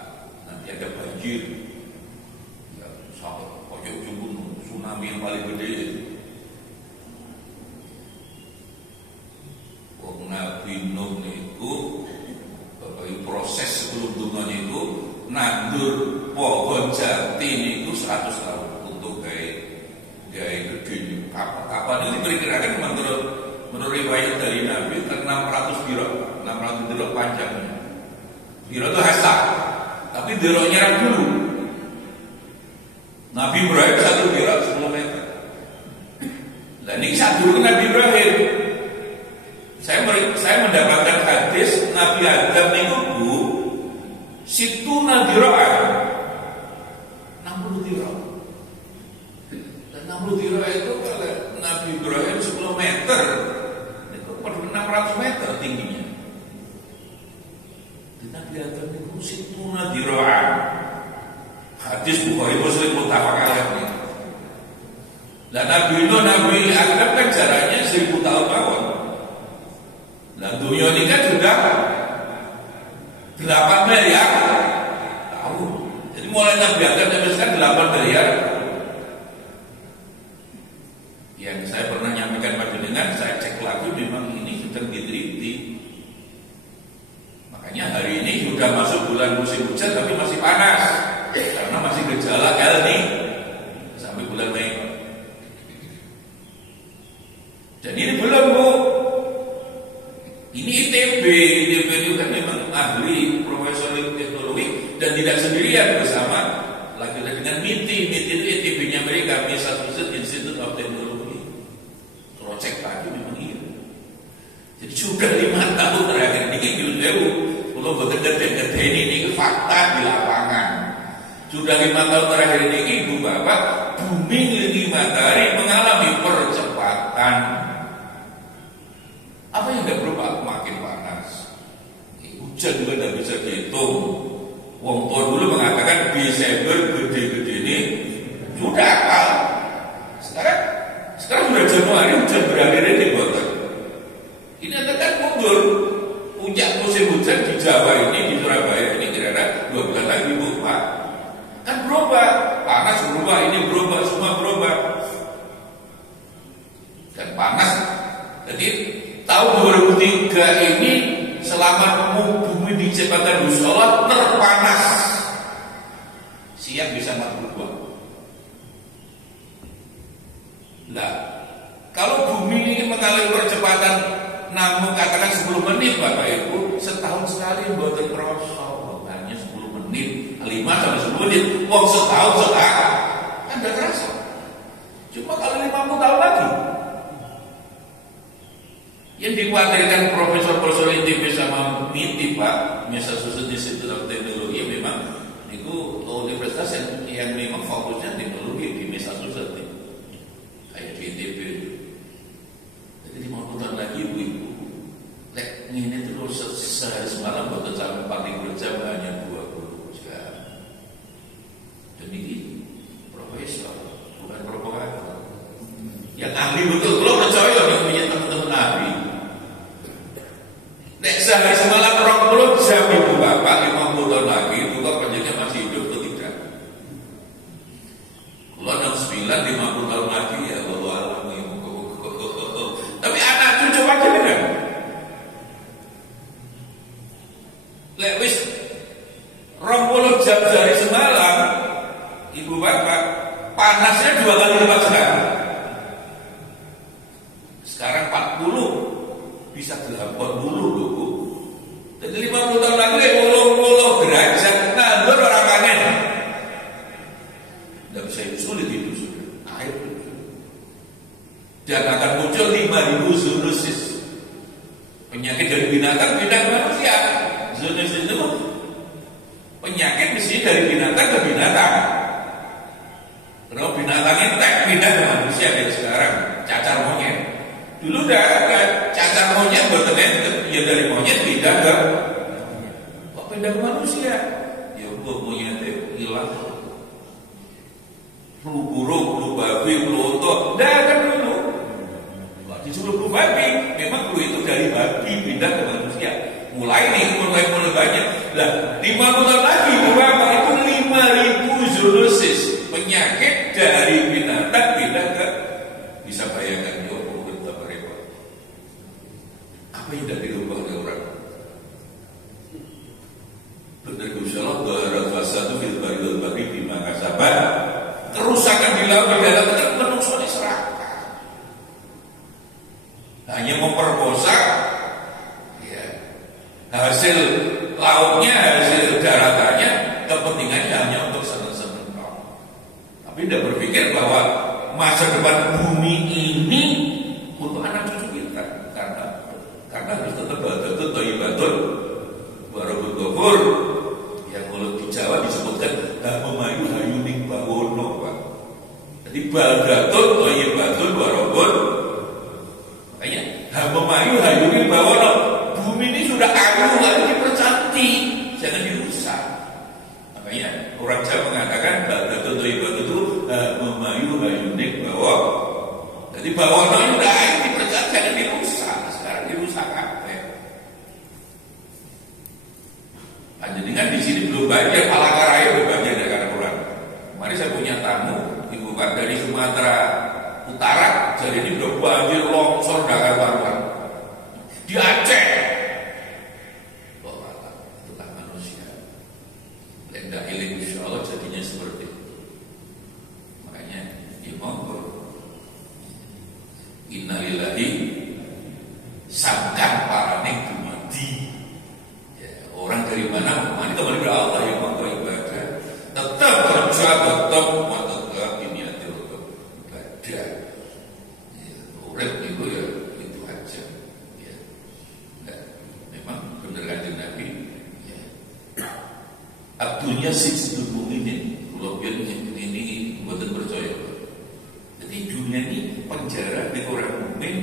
nanti ada banjir. nabi yang paling gede. Wong Nabi Nuh niku proses sebelum dungan itu nandur pohon jati niku 100 tahun untuk gaya gede. Kapan ini perkirakan menurut riwayat dari Nabi 600 dirok, 600 dirok panjangnya. Dirok itu hashtag, tapi diroknya nyerap dulu. Nabi Ibrahim 1 dirok 10 meter. Dan ini satu Nabi Ibrahim. Saya mendapatkan hadis Nabi Adam itu situ nadiroan 60 dirok. Dan 60 dirok itu kalau Nabi Ibrahim 10 meter itu pada 600 meter tingginya. Dan Nabi Adam itu situ nadiroan. Hadis Bukhari Muslim muttafaq alaih. Dan Nabi Nuh, Nabi Adam kan jaraknya 1000 tahun. Dan dunia ini kan sudah 8 miliar tahun. Jadi mulai Nabi Adam sampai sekarang 8 miliar. Yang saya pernah nyampaikan pada dengan, saya cek lagi memang ini sudah diteliti. Makanya hari ini sudah masuk bulan musim hujan tapi masih panas karena masih gejala El Nino sampai bulan Mei. Dan ini belum Bu. Ini ITB itu kan memang ahli profesor teknologi dan tidak sendirian bersama lagi-lagi dengan MITI. MITI itu ITB-nya mereka, Massachusetts Institute of Technology. Kalau cek lagi memang iya. Jadi sudah 5 tahun terakhir ini kalau bekerja ini fakta di lapangan. Sudah 5 tahun terakhir ini Ibu Bapak, bumi lini matahari mengalami percepatan. Apa yang tidak berubah? Makin panas. Hujan juga tidak bisa dihitung. Wong tua dulu mengatakan Desember gede-gede ini sudah akal. Sekarang sudah Januari, hujan berakhir di Bogor. Ini kan mundur. Puncak musim hujan di Jawa ini, di Surabaya ini kira-kira 2 bulan lagi Bu Pak. Kan berubah, panas berubah, ini berubah, semua berubah. Dan panas. Jadi tahun 2003 ini selama bumi diciptakan Gusti Allah terpanas. Siang bisa 42. Nah, kalau bumi ini mengalami percepatan namun katakan 10 menit Bapak Ibu, setahun sekali buat terperosok, hanya 10 menit, 5 sampai 10 menit. Wong setahun kan tidak terasa. Cuma kalau 50 tahun lagi. Yang dikhawatirkan profesor-profesor ITB sama MITI Pak, Massachusetts Institute of Technology, memang itu universitas yang memang fokusnya teknologi di Massachusetts, kayak di ITB. Jadi 50 tahun lagi Bu Ibu, ini terus sehari semalam buat sampai 40 jam hanya 20 jam. Dan ini profesor, bukan propagator. Yang ahli betul, kalau percaya yang punya teman-teman ahli. Nek sehari semalam 20 jam Ibu Bapak 50 tahun lagi itu kok penjadinya masih hidup atau tidak? Kalau 69 50 tahun lagi ya Allah alam. Tapi anak cucu aja kan? Lek wis 20 jam dari semalam Ibu Bapak panasnya 2 kali lipat sekarang. Sekarang 40 bisa 80 loh Bu. Jadi 50 tahun lagi 50 derajat nandur orang panen. Tidak bisa sulit itu sudah. Air dan akan muncul 5.000 zoonosis. Penyakit dari binatang pindah ke manusia. Zoonosis itu penyakit mesti dari binatang ke binatang. Kalau binatang itu pindah ke manusia dari sekarang, cacar monyet. Dulu udah ada cacar monyet bertenet, ya dari monyet pindah ke kok pindah ke manusia? Ya monyet hilang. Flu burung, flu babi, flu unta, tidak ada dulu. Disuruh flu babi, memang flu itu dari babi pindah ke manusia. Mulai banyak. Lah 50 tahun lagi berapa itu 5.000 zoonosis, penyakit dari binatang pindah kerusakan di laut di dalam itu menungso diserahkan. Hanya memperkosa, ya, hasil lautnya, hasil daratannya, kepentingannya hanya untuk seneng-seneng. Tapi tidak berpikir bahwa masa depan bumi ini untuk anak cucu kita, karena harus tetap betul thayyibatun wa rabbul ghafur. Yang kalau di Jawa disebutkan memayu hayuning bawono, Pak. Jadi baldatun thayyibatun wa rabbul, makanya memayu hayuning bawono. Bumi ini sudah ayu, lalu dipercantik, jangan dirusak. Makanya orang Jawa mengatakan baldatun thayyibatun itu memayu hayuning bawono. Jadi bawono ini udah ayu, dipercantik, jangan dirusak. Sekarang dirusak kabeh. Jadi kan di sini belum banyak, Palangkaraya belum banyak ada Quran. Kemarin saya punya tamu ibu dari Sumatera Utara, jadi ini udah banjir, longsor, dagang karuan. Di Aceh, itulah manusia. Tidak ilim insya Allah jadinya seperti itu. Makanya dimongkol. Innalillahi sangkan paraning dumadi. Orang dari mana kembali ke Allah yang mau beribadah, tetap kerja, tetap tetap ini hati untuk ibadah. Urip itu ya itu aja. Ya, nah, memang benar kanjeng Nabi. Ya. Abdunya sijnul mukminin. Kalau biar ini buatan percaya. Jadi dunia ini penjara bagi orang mukmin,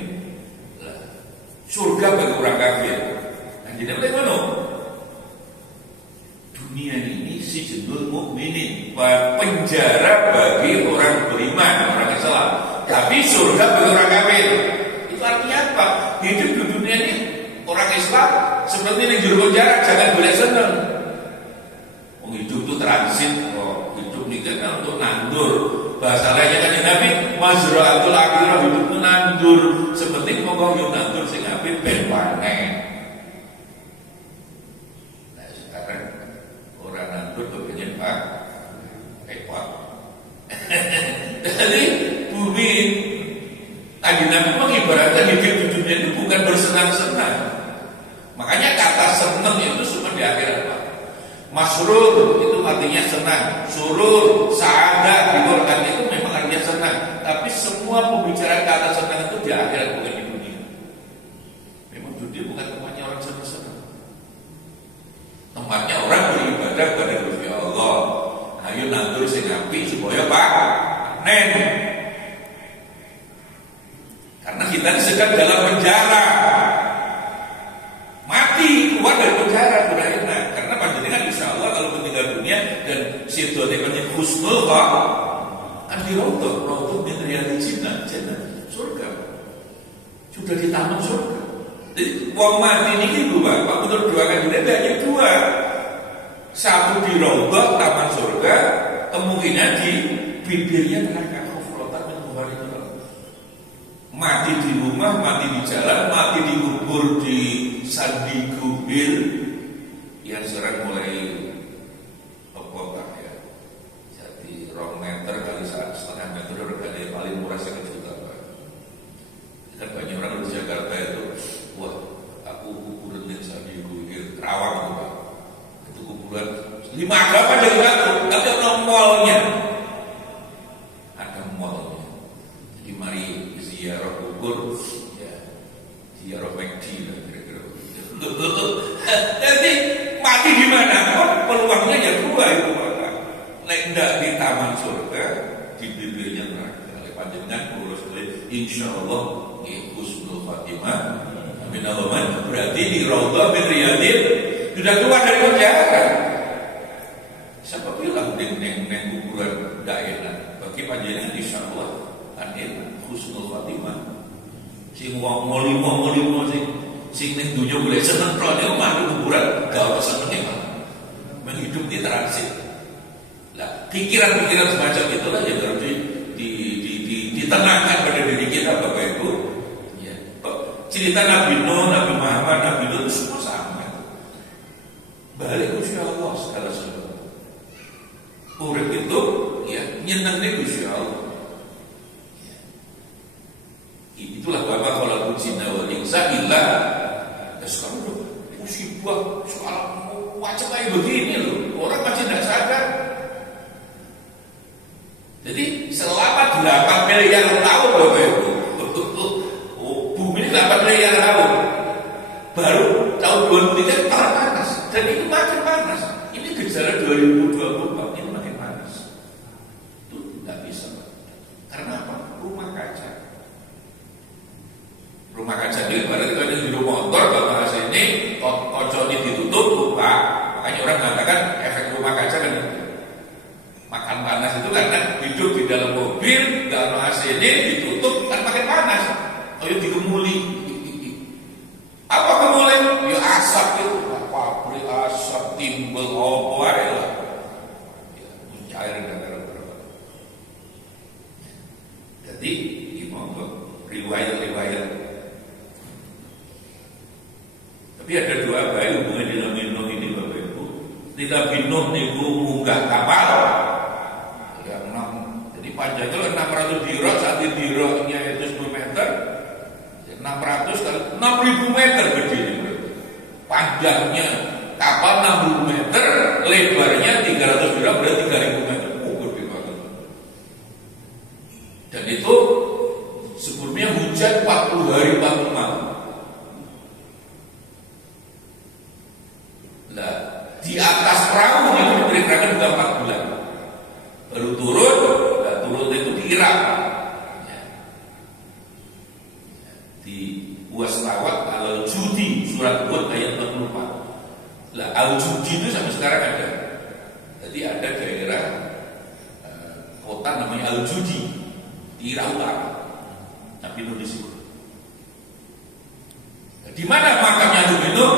surga bagi orang kafir. Nah, jadi bagaimana? Dunia ini sijnul mukminin, penjara bagi orang beriman, orang Islam. Tapi surga bagi orang kafir. Itu artinya apa? Hidup di dunia ini orang Islam seperti yang juru penjara, jangan boleh senang. Hidup itu transit, hidup ini kan untuk nandur. Bahasa lainnya kan Nabi, mazra'atul akhirah, hidup itu nandur. Seperti monggo yo nandur sing apik ben panen. Begini Pak, repot. Jadi bumi tadi Nabi mengibaratkan hidup di dunia itu bukan bersenang-senang. Makanya kata senang itu cuma di akhirat Pak. Masrur itu artinya senang, surur, sa'adah di Quran itu memang artinya senang. Tapi semua pembicaraan kata senang itu di akhirat, bukan di dunia. Memang dunia bukan tempatnya orang senang-senang. Tempatnya orang beribadah kepada Gusti Allah. Ayo nandur sing apik supaya Pak nen. Karena kita sedang dalam penjara. Mati keluar dari penjara sudah enak. Karena panjenengan insya Allah kalau meninggal dunia dan situasinya husnul kan dirontok min riyadil jannah, surga. Sudah di taman surga. Jadi wong mati ini Bapak menurut dua kandidat hanya dua. Satu di rombak taman surga, kemungkinan di bibirnya neraka. Mati di rumah, mati di jalan, mati di kubur di sandi kubil yang sekarang mulai apa ya? Jadi 2 meter kali 1,5 meter harganya paling murah 1 juta Pak. Kan banyak orang di Jakarta itu, wah aku kuburan di sandi kubil Rawang Pak. Itu kuburan 5 agama dari satu, tapi ada mallnya. Ada mallnya. Jadi mari ziarah kubur, ya, ziarah McD lah kira-kira. Jadi mati di mana? Oh, peluangnya yang dua itu Bapak. Lendak di taman surga, di bibirnya neraka. Oleh panjenengan urus insya Allah husnul khatimah. Amin Allahumma. Berarti di Raudhah min Riyadil sudah keluar dari penjara. Siapa bilang neng kuburan tidak enak? Bagi panjenengan insya Allah kan enak. Husnul khatimah. Sing wong molimo sing ning dunya boleh seneng tok niku mati kuburan gak ono senenge Pak. Menghidup di transit. Lah, pikiran-pikiran semacam itulah yang harus ditenangkan pada diri kita Bapak Ibu. Ya. Cerita Nabi Nuh, Nabi Muhammad, Nabi Lut semua sama. Balik ke Allah segala sesuatu. Urip itu ya nyenengnya Gusti Allah. Itulah Bapak kalau puji wal insyaallah. Ya sekarang musibah soal macam kayak begini loh, orang masih tidak sadar. Jadi selama 8 miliar tahun Bapak Ibu, bumi ini 8 miliar tahun, baru tahun 2003 panas, dan itu makin panas. Ini gejala 2024 ini makin panas. Itu tidak bisa, Pak. Karena apa? Rumah kaca di barat itu ada di rumah motor, kalau AC ini kocoknya ditutup, lupa. Makanya orang mengatakan efek rumah kaca kan makan panas itu karena hidup di dalam mobil, kalau AC ini ditutup kan makin panas. Kayak digemuli. Apa kemuli? Ya asap itu, pabrik asap, timbul, apa ya. Cair dan berapa. Jadi gimana riwayat. Tapi ada dua bayi hubungan di Nabi Nuh ini Bapak Ibu. Di Nabi Nuh niku munggah kapal yang 6, jadi panjangnya 600 dirot, saat dirotnya itu 10 meter, 600 kali 6.000 meter berdiri. Panjangnya kapal 6.000 meter, lebarnya 300 dirot berarti 3.000 meter. Gede banget. Dan itu sebelumnya hujan 40 hari 40 malam. Di atas perahu itu diperkirakan juga 4 bulan. Baru turun itu di Irak. Di Wasrawat Al-Judi surat Hud ayat 44. Al-Judi itu sampai sekarang ada. Jadi ada daerah kota namanya Al-Judi di Irak Utara. Nabi Nuh di situ. Di mana makamnya Nabi Nuh?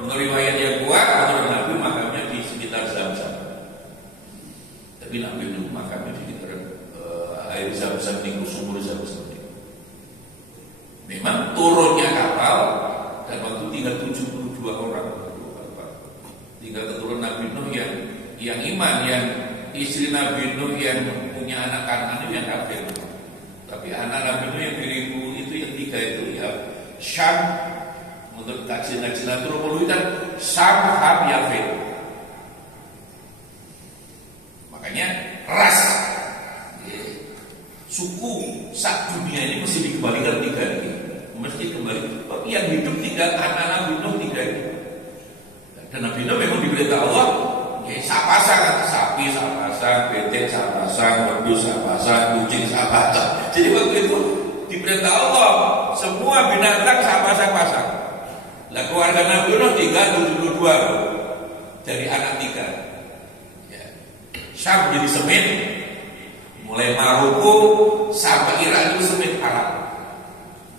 Menurut riwayat yang kuat, menurut Nabi makamnya di sekitar Zam-Zam. Tapi Nabi Nuh makamnya di sekitar air Zam-Zam di sumur Zam-Zam. Memang turunnya kapal dan waktu tinggal 72 orang. Tinggal keturunan Nabi Nuh yang iman, yang istri Nabi Nuh yang punya anak Kanan itu yang kafir. Tapi anak Nabi Nuh yang 1000 itu yang 3 itu ya Syam. Untuk kajian antropologi kan Syam, Ham, Yafet. Makanya ras suku sak dunia ini mesti dikembalikan 3 ini. Mesti kembali. Tapi yang hidup tinggal anak Nabi Nuh 3 ini. Dan Nabi Nuh memang diberitahu Allah, sak pasang, sapi sak pasang, betek sak pasang, wedhus sak pasang, kucing sak pasang. Jadi waktu itu diberitahu Allah, semua binatang sak pasang-pasang. Lah keluarga Nabi Nuh tinggal 72 dari anak 3. Ya. Syam jadi Semit, mulai Maroko sampai Iran itu Semit Arab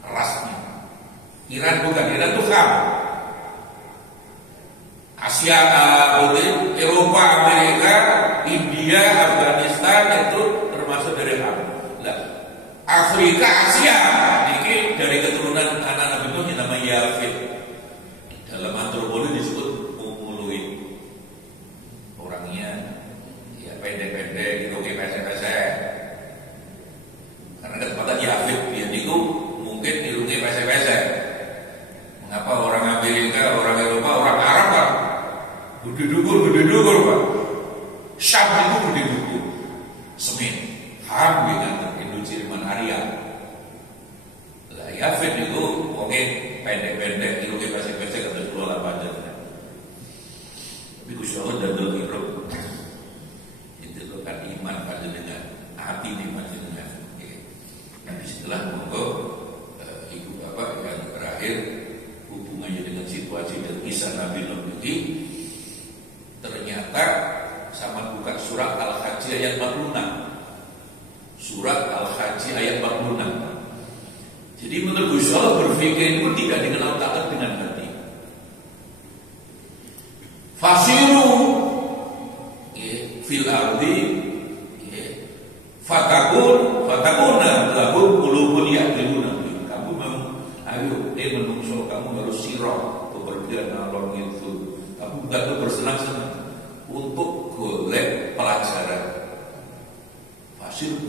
rasnya. Iran bukan, Iran itu Ham. Asia, Eropa, Amerika, India, Afghanistan itu termasuk dari Ham. Lah Afrika, Asia ini dari keturunan anak Nabi Nuh yang namanya Yafet. Dalam antropologi disebut Mongoloid. Orangnya ya pendek-pendek gitu, kayak pesek-pesek. Karena kesempatan Yafet dia itu mungkin irungnya pesek-pesek. Mengapa orang Amerika, orang Eropa, orang Arab Pak gede dukur Pak. Syam itu gede dukur. Semit, Ham dengan Indo-Jerman Arya. Lah Yafet itu oke pendek-pendek, irungnya pesek-pesek atau sekolah panjang. Tapi Gusti Allah dadal irung. Itu kan iman pada dengan hati iman dengan. Nah disitulah monggo ibu bapak yang terakhir hubungannya dengan situasi dan kisah Nabi Nuh ini ternyata sama buka surat Al-Hajj ayat 46. Surat Al-Hajj ayat 46. Jadi menurut Gusti Allah berpikir itu tidak dikenal taat dengan hati. Fasiru fil ardi fatakuna lahum qulubun yaqiluna. Kamu memang ayo menungso kamu harus sirah bepergian alon itu. Kamu bukan bersenang-senang untuk golek pelajaran.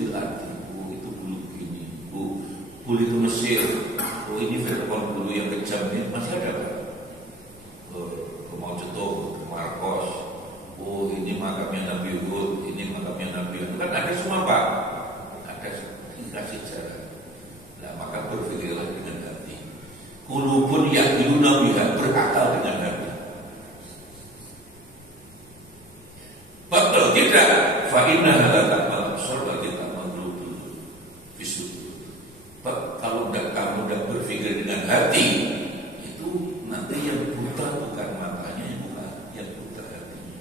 fil ardi. Oh itu bulu begini. Oh bulu itu Mesir. Oh ini Fir'aun bulu yang kejam ini masih ada Pak? Mau contoh Markos. Oh ini makamnya Nabi Hud, ini makamnya Nabi Hud. Kan ada semua Pak. Ada kasih sejarah. Nah maka berpikirlah dengan hati. Qulubun yaqiluna biha, berakal dengan hati. Betul tidak? Fa innaha la ta'mal absar wa ta'mal qulubul fisud. Kalau kamu tidak berpikir dengan hati, itu nanti yang buta bukan matanya, yang buta hatinya.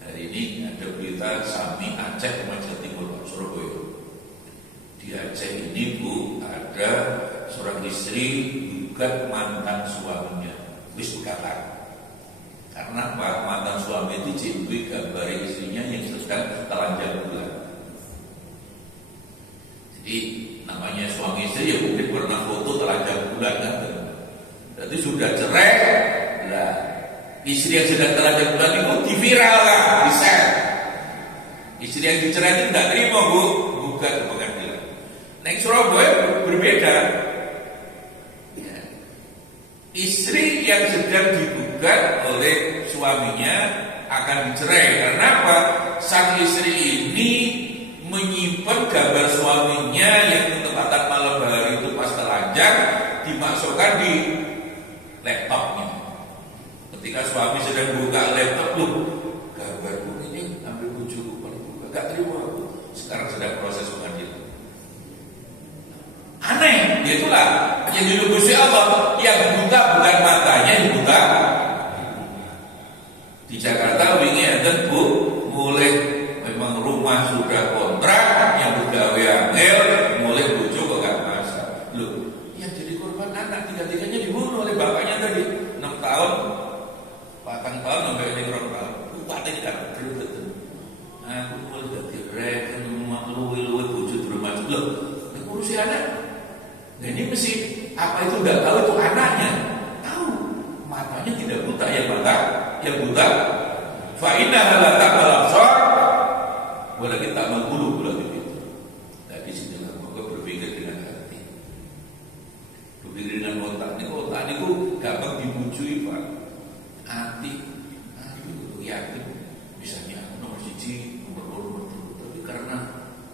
Hari ini ada berita Sami Aceh Jawa Timur Surabaya. Di Aceh ini Bu ada seorang istri gugat mantan suaminya, wis begatan. Karena Pak mantan suami itu cintui gambar istrinya yang sedang telanjang bulan. Jadi namanya suami istri ya mungkin pernah foto telanjang bulan kan. Jadi sudah cerai, lah istri yang sedang telanjang bulan itu diviralkan, di-share. Istri yang dicerai itu tidak terima Bu, gugat ke pengadilan. Nah Surabaya berbeda. Ya. Istri yang sedang digugat oleh suaminya akan dicerai. Karena apa? Sang istri ini menyimpan gambar suaminya yang ketepatan malam hari itu pas telanjang dimasukkan di laptopnya. Ketika suami sedang buka laptop, loh gambarku ini ambil bujuku, gak terima. Sekarang sedang proses pengadilan. Aneh, itulah yang dilugusi Allah. Yang buta bukan matanya, yang buta. Di Jakarta wingi enten Bu, mulai memang rumah sudah kontrak, yang bergawe angel, mulai bojo kok gak masak. Loh, yang jadi korban anak tiga-tiganya dibunuh oleh bapaknya tadi 6 tahun, 4 tahun sampai 2 tahun. Bupati kan berubah. Aku mulai jadi reken, luwe bojo di rumah. Loh, ngurusi anak. Nah ini mesti apa itu udah tahu itu anaknya. Tahu matanya tidak buta, yang buta. Fa innaha la ta'mal absar walakin ta'mal qulub begitu. Nah di sini lah maka berpikir dengan hati. Berpikir dengan otak. Otak itu gampang dibujui Pak. Hati yakin misalnya nomor 1, nomor 2, tapi karena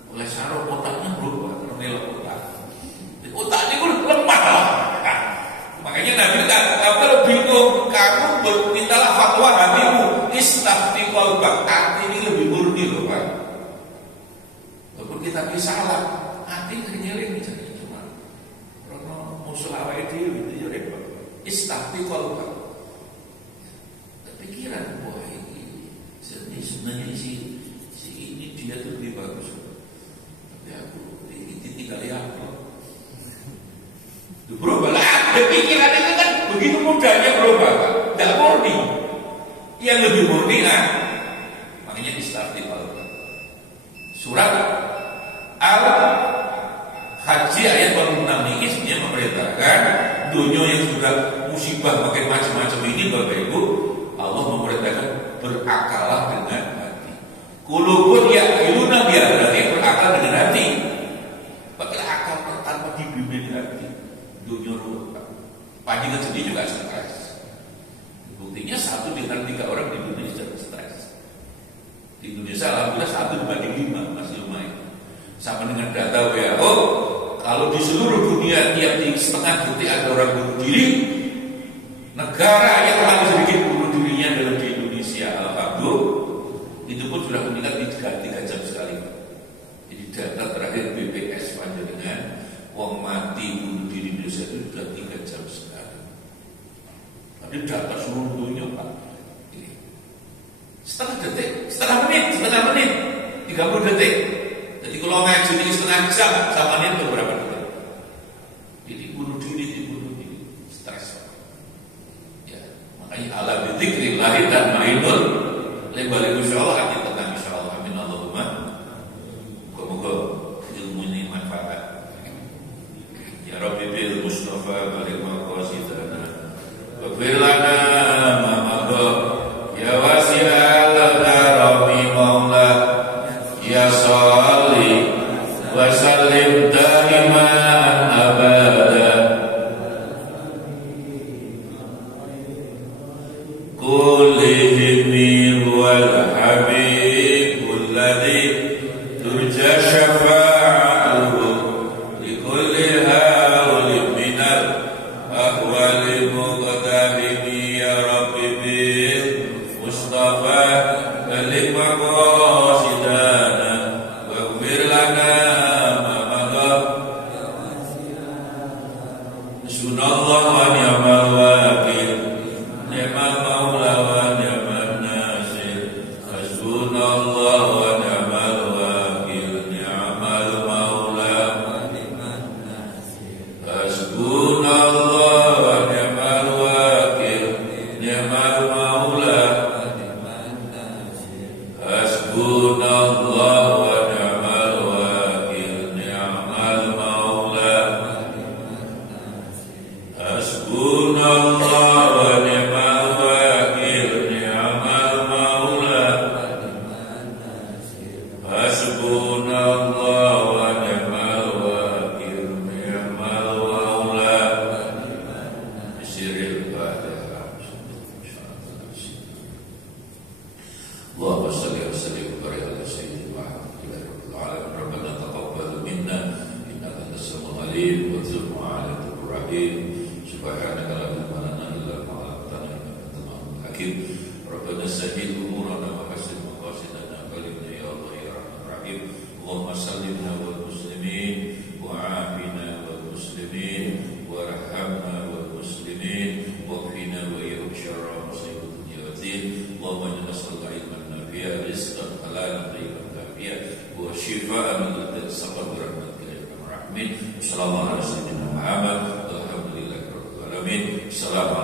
oleh saraf otaknya berubah karena otak. Otaknya itu lemah. Makanya Nabi kata, kalau bingung, kamu mintalah fatwa hatimu, istafti qalbak. Hati ini lebih murni loh Pak. Walaupun kita salah, hati nyeling misalnya cuma karena musuh awake dhewe itu ya repot. Istafti qalbak. Kepikiran, wah ini sebenarnya si ini dia tuh lebih bagus. Tapi aku tinggal apa? Berubah lah, pikiran itu kan begitu mudahnya berubah, tidak murni. Yang lebih murni lah, makanya istifti surat Al-Haji ayat 46 ini sebenarnya memerintahkan dunia yang sudah musibah makin macam-macam ini Bapak Ibu, Allah memerintahkan berakalah dengan hati. Qulubun yaqiluna biha, berarti berakal dengan hati. Pakai akal tanpa dibimbing hati. Dunia ruwet. Panjang sendiri juga stres. Buktinya 1 di antara 3 orang di Indonesia stres. Di Indonesia alhamdulillah 1/5 masih lumayan. Sama dengan data WHO, kalau di seluruh dunia tiap setengah detik ada orang bunuh diri. Negara yang paling sedikit bunuh dirinya adalah di Indonesia. Alhamdulillah, itu pun sudah meningkat di 3 jam sekali. Jadi data terakhir BPS Panjenengan, wong mati bunuh diri Indonesia itu sudah 3 jam sekali. Tapi data seluruh dunia Pak, ini setengah menit, 30 detik. Jadi kalau ngaji ini setengah jam, sama ini beberapa detik. Jadi bunuh diri, stres. Ya, makanya ala bidzikrillah dan ma'inul lebar insyaallah hati tenang insyaallah. Amin Allahumma. Moga-moga ilmu ini manfaat. Ya Rabbi bil Mustafa balik maqasidana wa fir lana ma madha ya wasi'al karami maula ya salli lana ma madha Hasbunallah wa ni'mal wakil ni'mal maula wa ni'man nasir Hasbunallah wa ni'mal wakil ni'mal maula wa ni'man nasir Hasbunallah wa ni'mal wakil ni'mal maula wa ni'man nasir Hasbunallah wa ni'mal wakil ni'mal maula wa ni'man nasir Hasbunallah wa ni'mal wakil ni'mal maula wa ni'man nasir Hasbunallah wa ni'mal wakil ni'mal maula wa ni'man nasir Allahumma salli wa sallim wa barik ala sayyidina Muhammad Rabbana taqabbal minna innaka antas samiul alim wa tub 'alaina rahim subhanaka la ilma lana illa ma 'allamtana innaka antal alimul hakim Rabbana sahhil umurana wa hassin maqasidana baligna ya Allah ya rahman rahim Allahumma sallimna wal muslimin wa 'afina wal muslimin warhamna wal muslimin waqfina wa iyahum syarra musibati dunya wad din Allahumma inna nas'aluka ilman nafi'an rizqan halalan thayyiban nafi'an wa shifaa'an min kulli saqam bi rahmatika ya arhamar rahimin sallallahu alaihi wa sallam Muhammad walhamdulillahi rabbil alamin. Assalamualaikum